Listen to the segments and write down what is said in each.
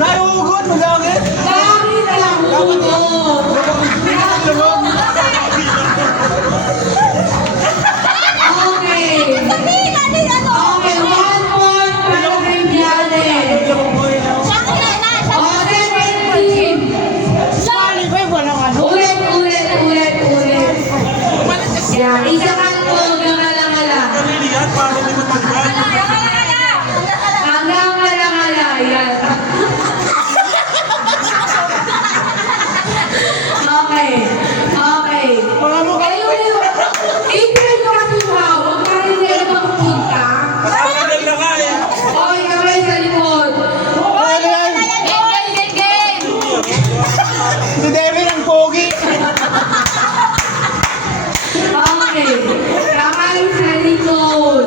Naiugot mo langit? Langit na lang hugot. Okay. Okay, 1 point para kay Janet. O, second team. Ulit. Yan, isa ka po, gangala-ngala. Hanggang ngala-ngala, yan. Okay. Kayo yung, i-train nyo kasi yung hawak para hindi kayo mapupunta. Okay, kamay sa likod. Si Devin ang pogi. Okay, kamay sa likod.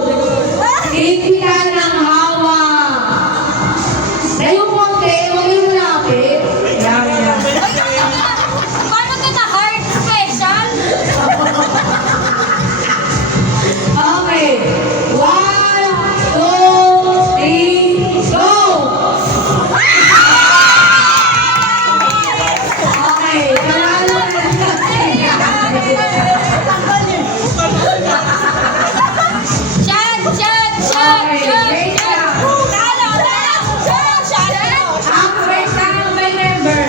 Ikita ng hawak. Tayo konti, huwag yung malapit. Yan. Okay. 1, 2, 3, go! Okay, panalo na wait lang, may member.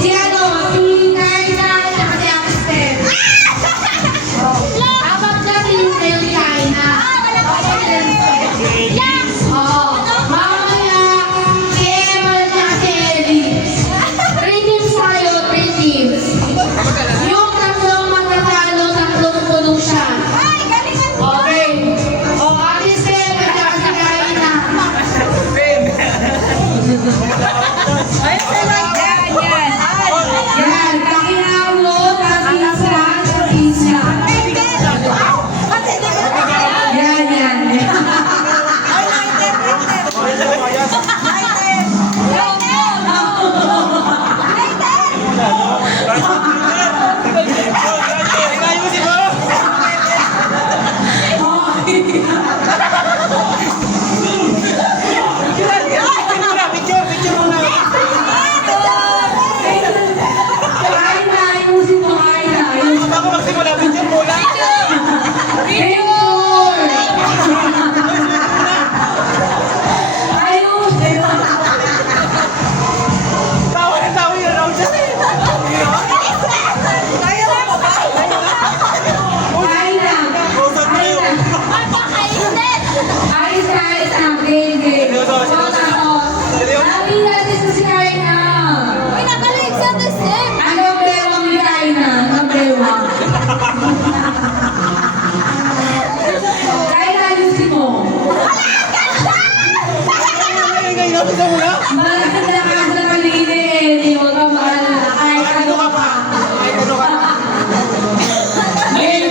Si ano, si Kaina, saka si Aspen. Habang dyan yung Kaina. Mamaya, si Emma at saka si Ellie. 3 teams tayo, 3 teams. Yung tatlong matatalo, tatlong punong siya. Okay. O, Ate Steph at saka si Kaina. Yan, Takinawo, Tatisa. Yan. Kaina, ayusin mo, Kaina. Bago magsimula, picture muna. Ayusin. Tawa yun raw dyan. Kaina. Ayos na. Game. Lagi natin sa si Kaina. Ano ang bewang ni Kaina? Ang bewang. Kaina, ayusin mo. Picture muna. Maganda ka sa paligid ni Eddie. Huwag kang maalala. Kahit ano ka pa. Game.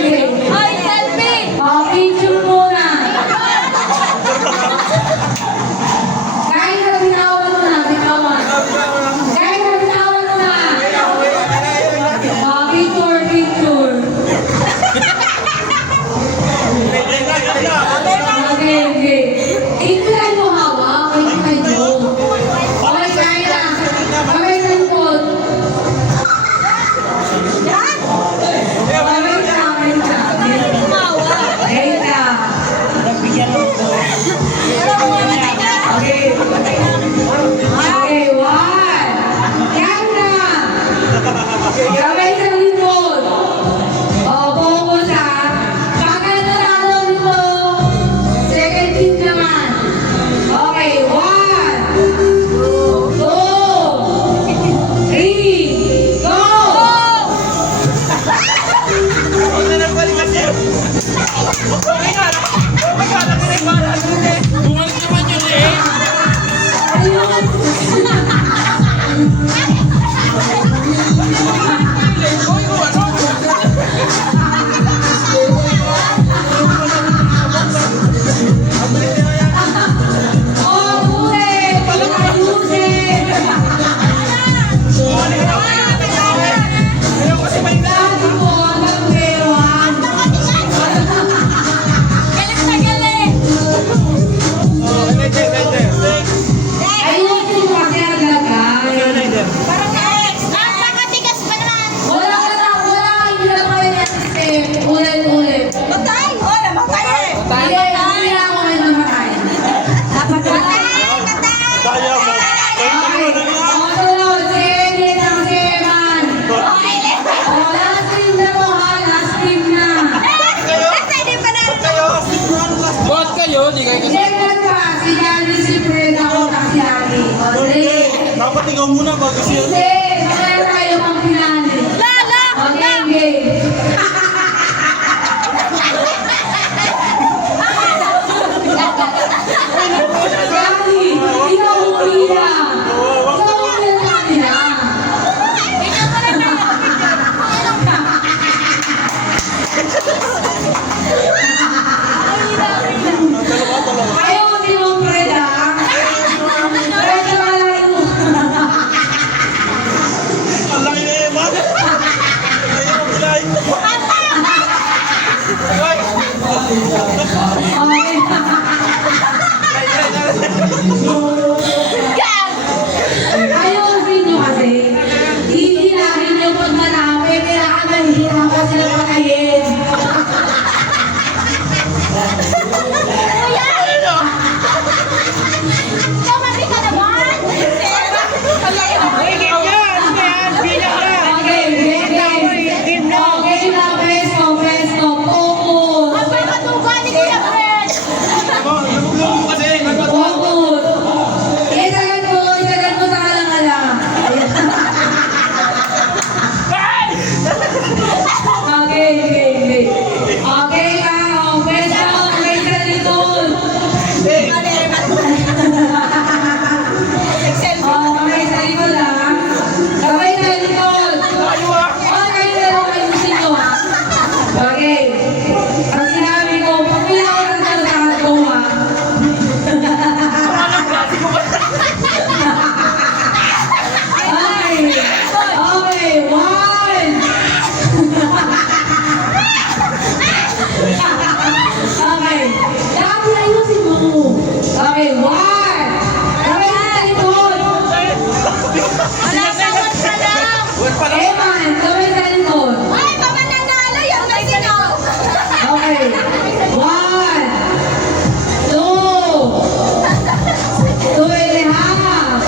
Picture muna. Kaina, binawan mo na. Kaina, binawan mo na. Picture. Okay. Iklan mo hawak. Iklan mo. Okay, Kaina. Kamay sa likod. Wait lang. Okay, 1. Kaina. Kamay sa likod. Focus ha. Pagka nanalo nito, second team naman. Okay, 1, 2, 3, go! Bumalik naman yun eh. ikaw muna bago siya. Hindi, kaya tayo pang pinali. Okay, game. Gagi, ikaw umila. Ikaw umila nila. Ayaw mo tinupre lang. Pwede malayo. Ang laki na yung mga. Ayaw mo bilay. Ayaw kasi nyo kasi. Hihilahin nyo pag malapit. Kailangan mahihirapan sila patayin. Okay, game. Okay na, presto. Focus. Nabuglo mo kasi. Focus. Isagat mo sa alang-alang. Okay, game. Okay ka, pwesto dito. Okay, sa likod ah. Sabay sa likod. Okay, pero ayusin nyo ah. Okay. Pag sinabi ko, pag pinakaw sa ko ah. Okay, one. Okay, dati ayusin mo. Okay, one. Sabay sa likod. Eman, sabay sa likod. Okay. One. Two. Two and a half.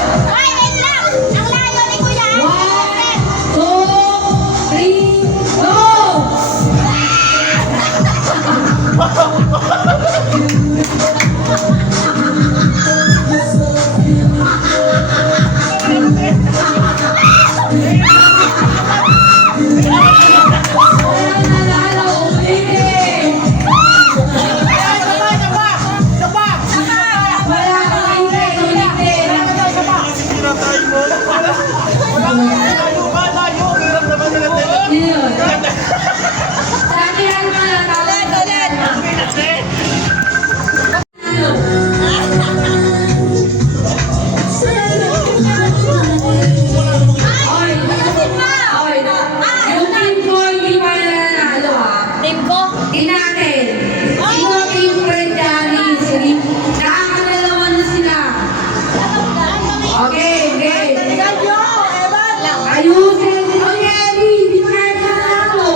One. Two. Three. Go! Walang nanalo, ulitin. Wala kang ulitin. Sinatay mo. Layo ba? Layo. Hirap naman nila nila. Yun yun. Sabihan mo na, yung team ko hindi pa nanalo ah. Tingnan natin. Sino team Fred Janice? Nakakadalawa na sila. Okay. Ayusin. Okay, Abby. Hindi pa kayo nanalo.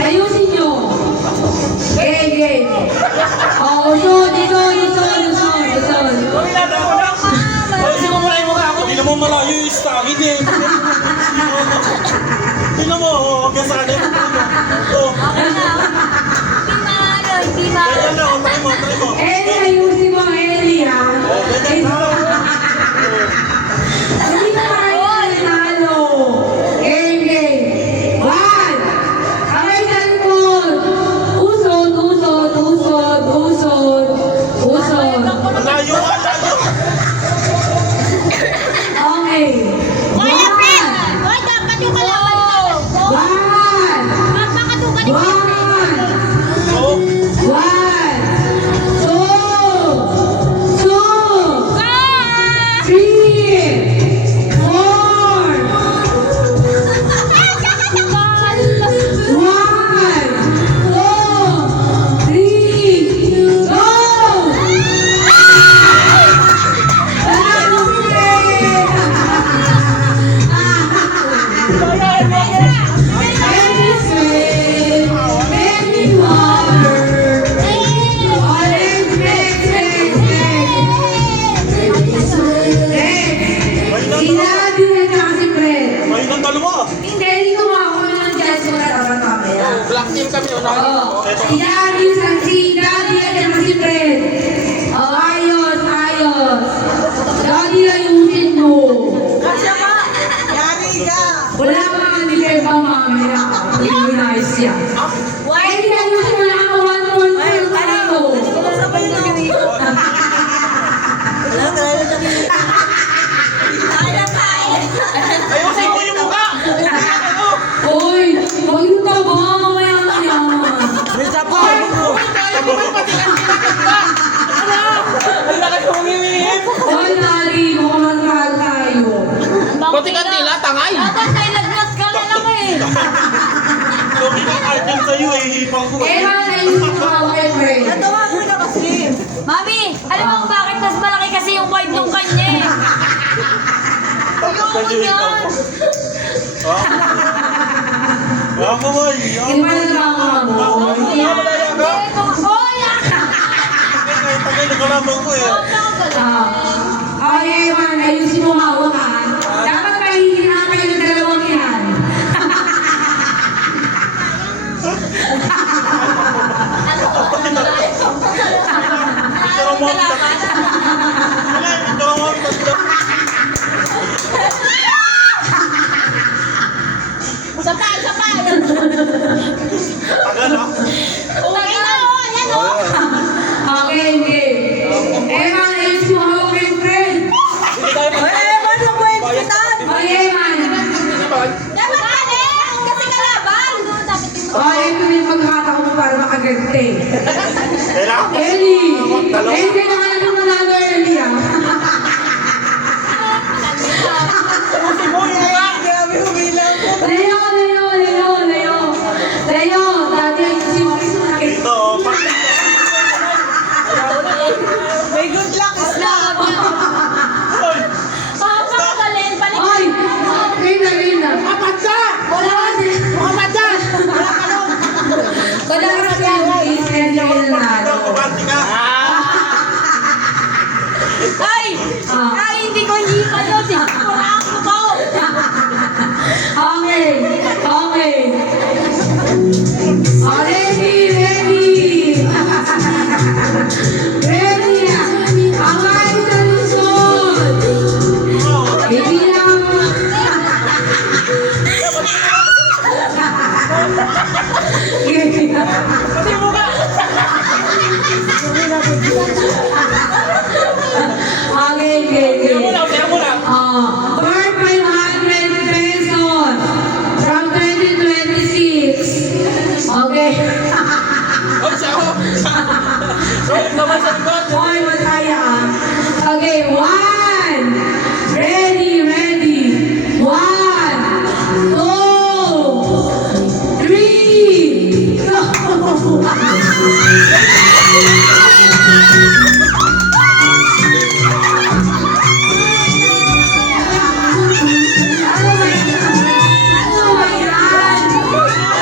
Ayusin nyo. Okay. Usod. Ayusin mo muna yung mukha ko. Hindi naman malayo yung stagid eh. Tingnan mo, huwag ka sana. Oh, ganyan na. Try mo. Ellie, ayusin mo, Ellie, ah. Ganyan na. Hindi na tayo nanalo. Game. One. Kamay sa likod. Usod. Malayo ka, layo. Okay. Oh. Si Daddy at si Fred. Oh, ayos. Daddy, ayusin mo. Pati kandila, tangay. Dapat ay lagnat ka na lang eh. Logi ka argent sa'yo eh. Hipang ko. Eman, ayusin mo ang boyfriend. Natawa mo na kasi. Mami, alam mo kung bakit mas malaki kasi yung vibe nung kanya eh. Ayoko yan. Ako boy. Eman lang ang boy. Tagay na kalabang ko eh. Okay, Eman, ayusin mo hawak ha. Dapat mahihina kayo ng dalawang yan. Pero mo ang wala, pero mo ang Sapay! tagal ah. Okay na oh! Ayan oh! Okay, okay. Eman, ayusin mo hawak kayo, friend. Okay, Eman. Dapat galing! Kasi kalaban! Okay, ito na yung pagkakataon mo para makaganti. Kailangan. Ellie! Ellie, kailangan na manalo, Ellie ah. Leo, dati ay si Maris mo nakita. Ito oh. May good luck is love! Papagaling! Balik! Ay! Rina! Kapatsa! Wala kasi! Kapatsa! Wala kasi yung is and nanalo. Kubanti ka. Ay! Ay, hindi ko kayo! Sinapuraan ko to! Okay! Oh, ready! Ready na! Ang aking solusyon! Hindi lang! Okay. For 500 pesos from 2026. Okay. Oh, siya ako. Naman sa likod. Hoy, mataya ah. Okay, one. Ready. 1, 2, 3, Ano ba yan?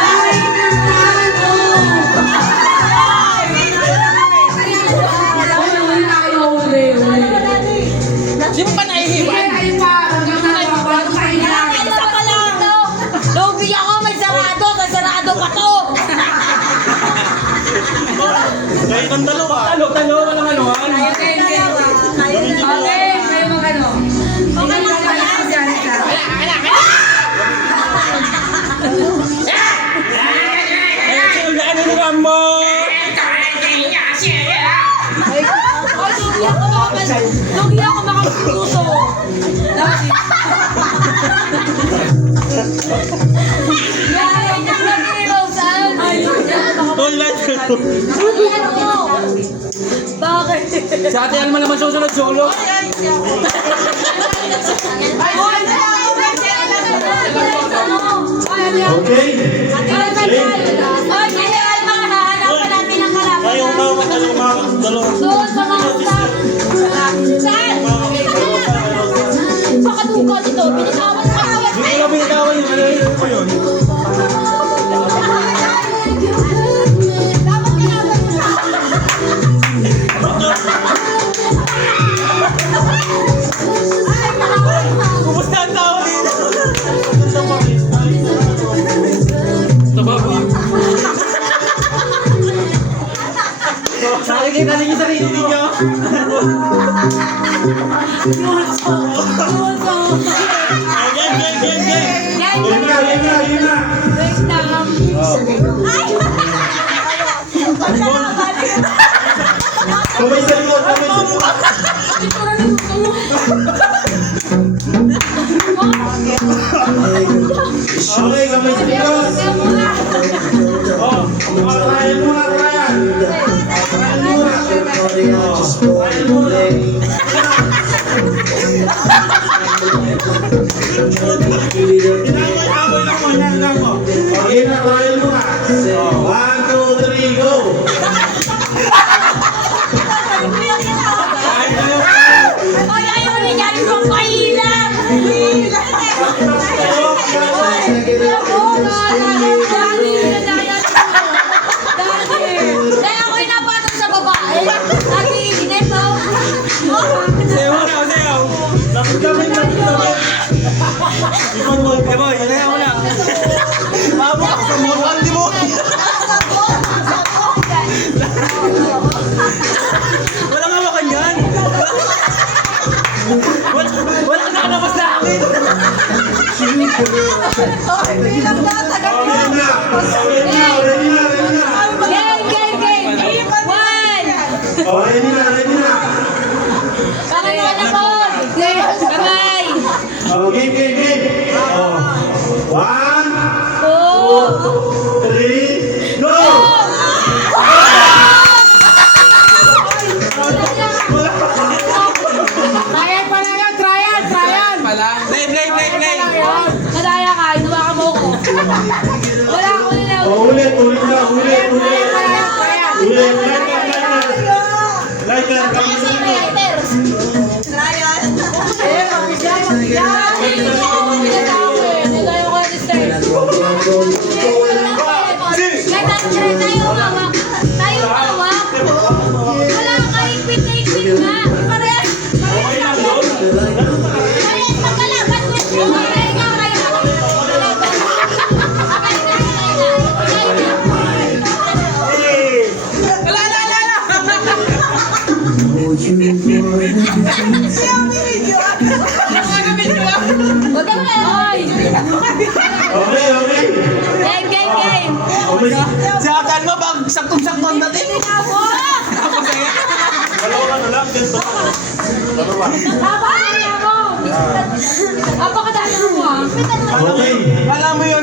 Ay, nagtalo! Uli. Di mo pa Sige, nahihiwan. ay pa. Hanggang na bago pa ilalagay. Isa pa lang! Lobby ako! May sarado! May sarado pa to! Kayo ng dalawa. Talo ka lang ano. Okay, kayo magano. Okay, Ano ni Rambo? Lugi ako makapuso! Yay! Nag-Rosan! Hoy, light. Bakit? Si Ate Alma naman susunod solo. Okay. Kayong dalawa. Hindi ko na binitawan yung ano ko yun. Kumusta ang tao dito? Tababo yun. Nakikita niyo yung sarili niyo. Game. Yun na. Kumay sa likod. Okay, kamay sa likod. Oh, kaya muna, Ryan. Kaya muna. Lapit. Ipon mo. Eh boy, ano yan wala? Mabok ka sa mall. Hindi mo. Walang hawakan yan. Walang nakalabas sa akin. Ready na. Game! One! Oh, ready na. Kamay na ako! Kamay! Oh, game. Oh. 1, Two! 3, go! Play. Madaya ka, inuwa ka mo ko. Wala ako nila. Oh, ulit na. Ulit. Lighter. Okay. Game! Si Akan mo pag saktong-saktong natin. Dalawa na lang. Ganito. Apakadami mo ah. Okay. Alam mo yun.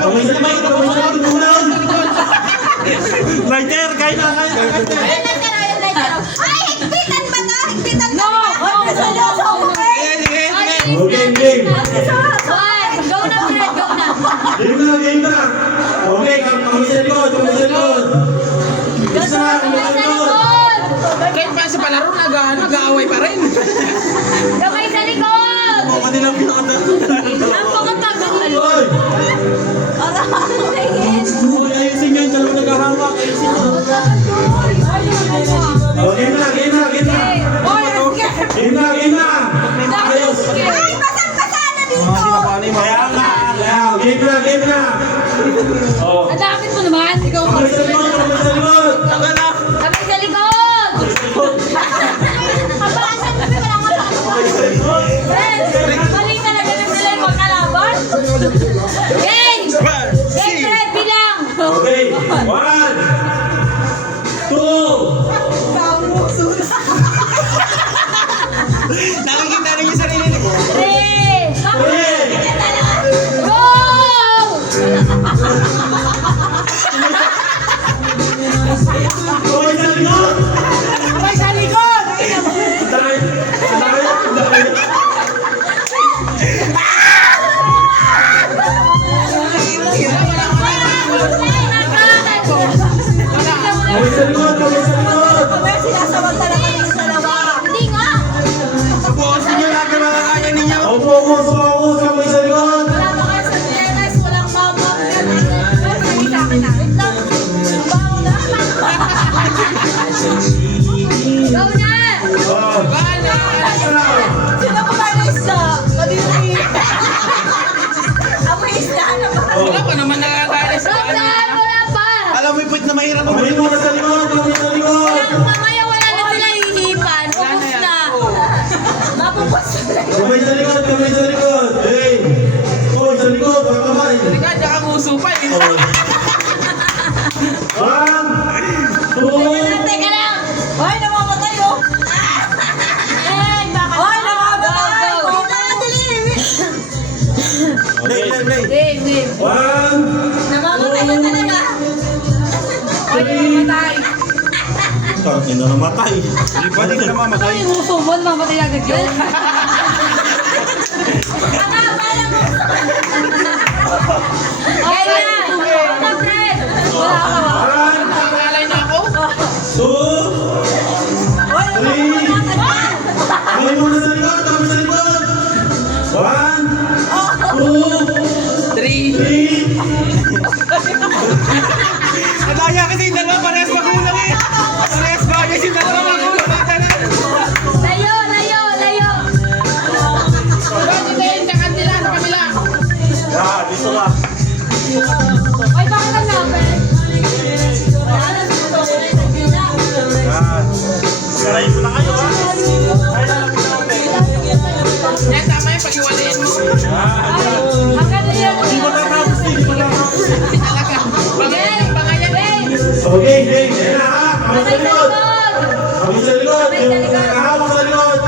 Lighter, kain na. No! Game. Go na, Fred! Go na! Game na. Okay, kami sa likod. Isa na, kami sa likod. Kahit pa sa palaro, nag-aaway pa rin. Kamay sa likod! Baka nilang pinakadala. Ang pagkatagal. Hoy! Hoy, ayusin nyo yung dalawa naghahawak. Ayusin nyo. Oh, game na. Game na. Ayos. Kaya nga. Game na. Oh. Ang lapit mo naman. Ikaw Kami sa likod. Tagal na. Kamay sa likod! Mali talaga ng sila yung magkalaban. Game! Game, Fred, bilang! Okay. 1, 2. Nakikita rin yung sarili niya. 3! Go! Hoy, sa likod. Kamay sa likod! Taray. Kami sa likod. Hindi nga! Subukasin nyo lahat na makakaya ninyo. Focus. Kami sa likod. Wala pa kayo sa TNS, walang mama. Ay, sa akin na. Wait lang. Baho na. Go na! Oh. Sino ko ba na isa? Kadiri. Ako isda na ba? Wala pa naman nakakaya sa Go na! Wala pa! Alam mo yung point na mahirap Kami muna sa likod. Walang mamaya, wala na sila hihipan. Ubus na. Mapupos. Kami sa likod. Hey. Hoy, sa likod. Kamay. Kaya ka nguso pa eh. 1, 2. Teka lang. Hoy, namamatay oh. Hoy, namamatay. Go, go. Okay. Game. 1, Namamatay na talaga. Hoy, namamatay. Tangin na namatay. Hindi ka namamatay. Hoy, nguso mo, namamatay agad yun. Okay na. Wala, Fred. Wala ka ba? 1, Nakalay na ako. 2, 3. Kami muna sa likod. 1, 2, 3. 3. Nadaya kasi yung dalawa parehas magulang eh. Parehas bagay yung dalawa magulang. Layo. Tama yung pag-iwalayan mo. Ang ganda yan. Di ba natapos din? Di ba natapos? Talaga. Bangayan, bangayan eh. Okay, game. Yan na ha. Kami sa Sabay sa likod. likod. Kami sa likod. Yung nakahawak sa likod.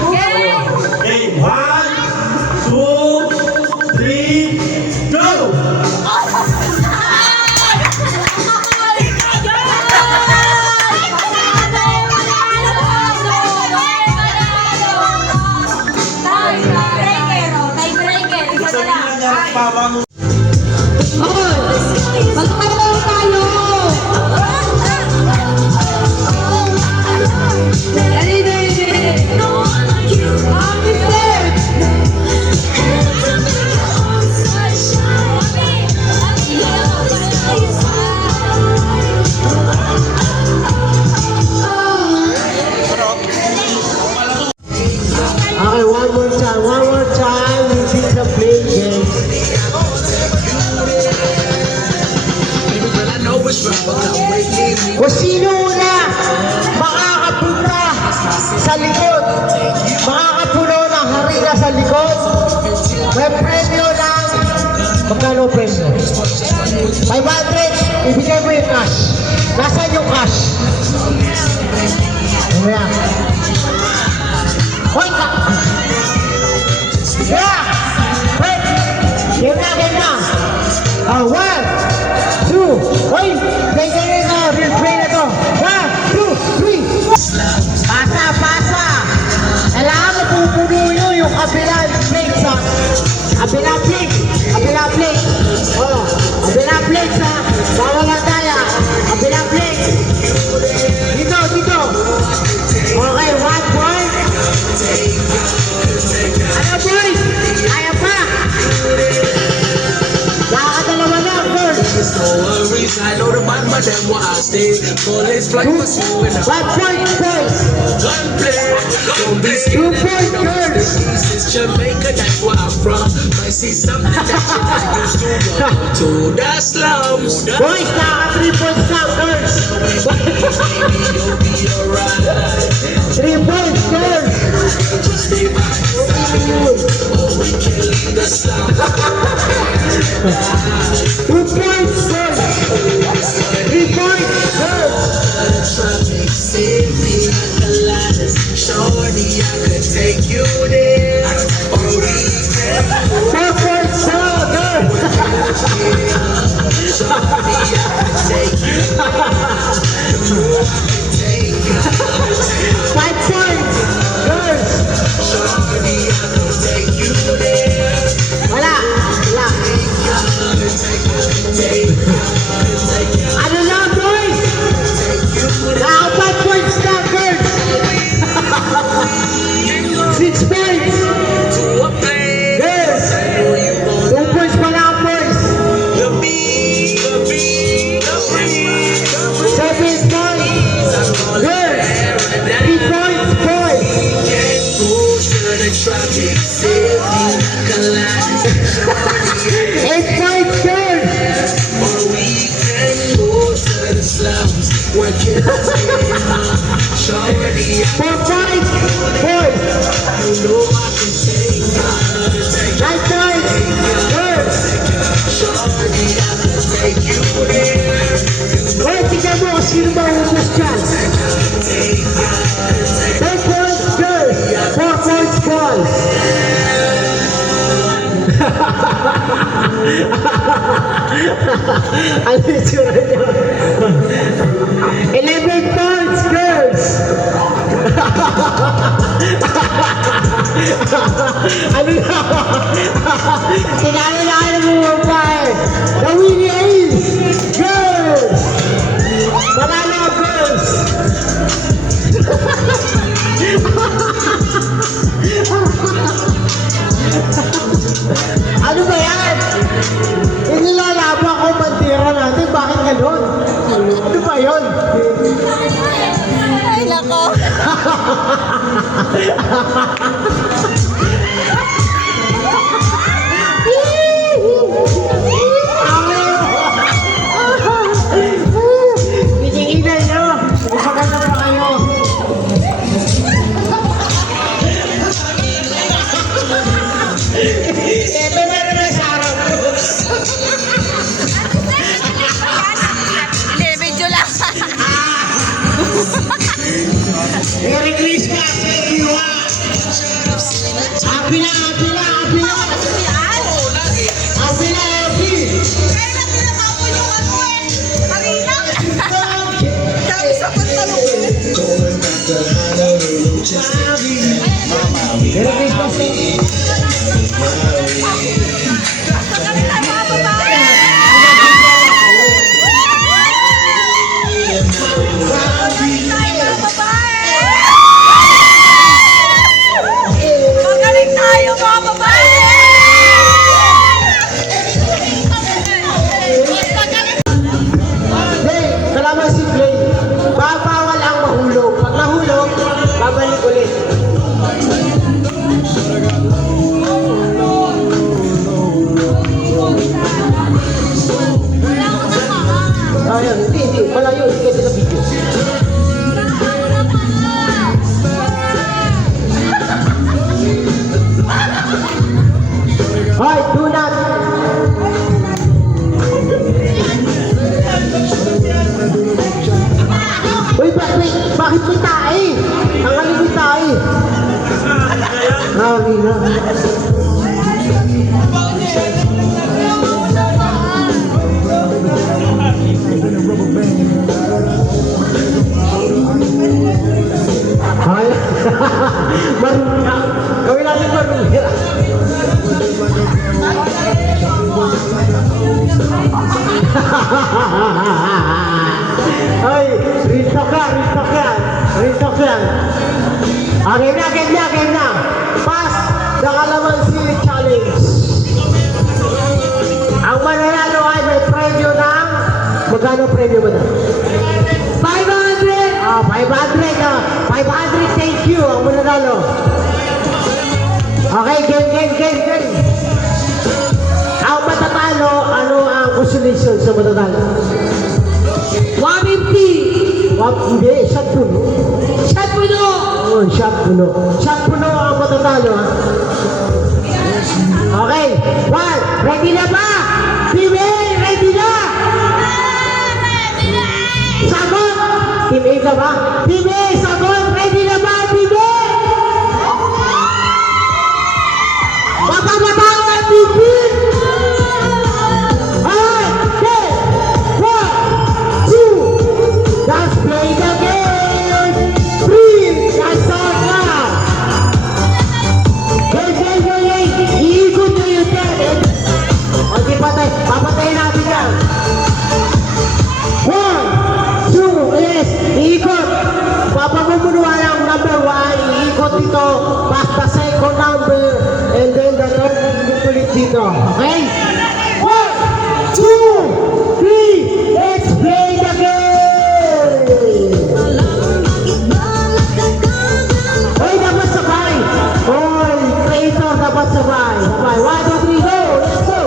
Okay. Okay, 1, 2, 3, go! Pabango. Magpapalo tayo! Dali, dali, dali! Happy birthday! Okay, one more time. One more time. We see the play game. Kung sino una makakapunta sa likod, makakapuno ng harina sa likod, may premyo ng magkano premyo? 500, ibigay mo yung cash. Nasaan yung cash? Mamaya. Hoy ka! Yeah! Wait! Game na, game na! 1, 2, hoy! Ganyan na, real play na to! 1, 2, 3! Pasa, pasa! Kailangan mapupuno nyo yung kabilang plate sa... Kabilang plate! Kabilang plate! Oh, kabilang plate sa... Bawal na tayo! Kabilang plate! Dito, dito! Okay, 1 point! Ano boys? Kaya pa! Nakakadalawa na, girls! No worries, I know the bad, but them what I stay. Bullets fly pursuing a 1 point, boys! gunplay. Don't be 2 scared. point, girls! This is Jamaica, that's where I'm from. I see something that you used to go to the slums. Boys, nakaka 3 points na, girls! You'll be alright. 3 points, girls! Just stay by oh, we can leave the slums. 2 points, girls! 3 points, girls! Traffic, safety, shorty, I could take you there. Or we can 4 points, girls! shorty, I could take you there. 5 points, girls! Shorty, I could take you there. Wala! Wala! Ano na, boys? Nakaka 5 points na, girls! 6 points! To a place Girls! where you 2 points pa lang, boys! the beat, the beat, the beat, the beat. 7 points! Girls! 3 points, boys! Can't go to the traffic, safety, collide. 8 points, girls! Or we can go to the slums, where kids get hung. Shorty, 4 points, boys! you know I can take you. 9 points, girls! Shorty, I can take you there. Hoy, tignan mo kung sino maubos dyan. 10 points, girls! 4 points, boys! Ano yung tsura niyo? 11 points, girls! Ano na? Tinalo na kayo ng mga babae. The winner is girls! Manalo, girls! Ano ba yan? Inilalaban ko bandera natin. Bakit ganun? Ano ba yun? Ay, nako. Pinigilay nyo. Maganda pa kayo. Happy na, happy na, happy na. Happy na, happy. Kaya lang tinatapon yung ano eh. Kanina. Dami sa pantalong eh. Merry Christmas po. Magaling tayo mga babae. Magaling tayo mga babae. Magaling tayo mga babae. Play, kalamansi play. Babawal ang mahulog. Pag nahulog, babalik ulit. Ayun, hindi. Malayo, hindi kayo sa video. Hoy, do not. Uy, bakit may tae? Ang halin may tae. Sorry na. Ay, marunong. Gawin natin marunong. Ay, rintok ka, rintok yan. Rintok yan. Okay na, game na, game na. Pass the Kalamansi Challenge. Ang mananalo ay may premyo ng... Magkano premyo mo na? 500! Ah, 500 na. 500, thank you. Ang mananalo. Okay, game. Ang matatalo, ano ang consolation sa matatalo? 150! Hindi, shot puno. Shot puno! Oo, shot puno. Shot puno ang matatalo, ha? Okay, one, ready na ba? Team A, ready na? Sagot! Team A ka ba? Team A, sagot! Ready na ba? Team A! Mata-mata ang Team B! Okay, 1, 2, let's play the game! 3, let's start now! Hey! Iikot nyo yung ten! Okay, papatayin natin yan! 1, 2, yes! Iikot! Papamumunuan ang number 1, iikot dito, basta second number, and then the third ulit dito. Okay? 1, 2, 3, let's play the game! Hoy, dapat sabay! Hoy, creator, dapat sabay! Sabay, 1, 2, 3, go! Let's go!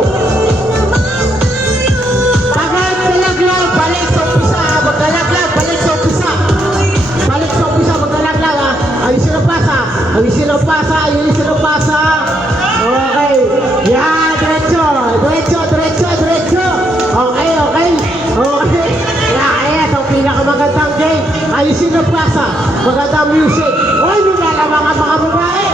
Pagkat nalaglag, balik sa umpisa, magkalaglag, balik sa umpisa! Balik sa umpisa, magkalaglag, ha? Ayusin ang pasa! Ayusin ang pasa! Ayusin ang pasa! Okay! Yan! Diretso! Okay! Yan! Ito ang pinakamagandang game! Ayusin ang pasa! Magandang music! Hoy, nilalaman ang mga babae!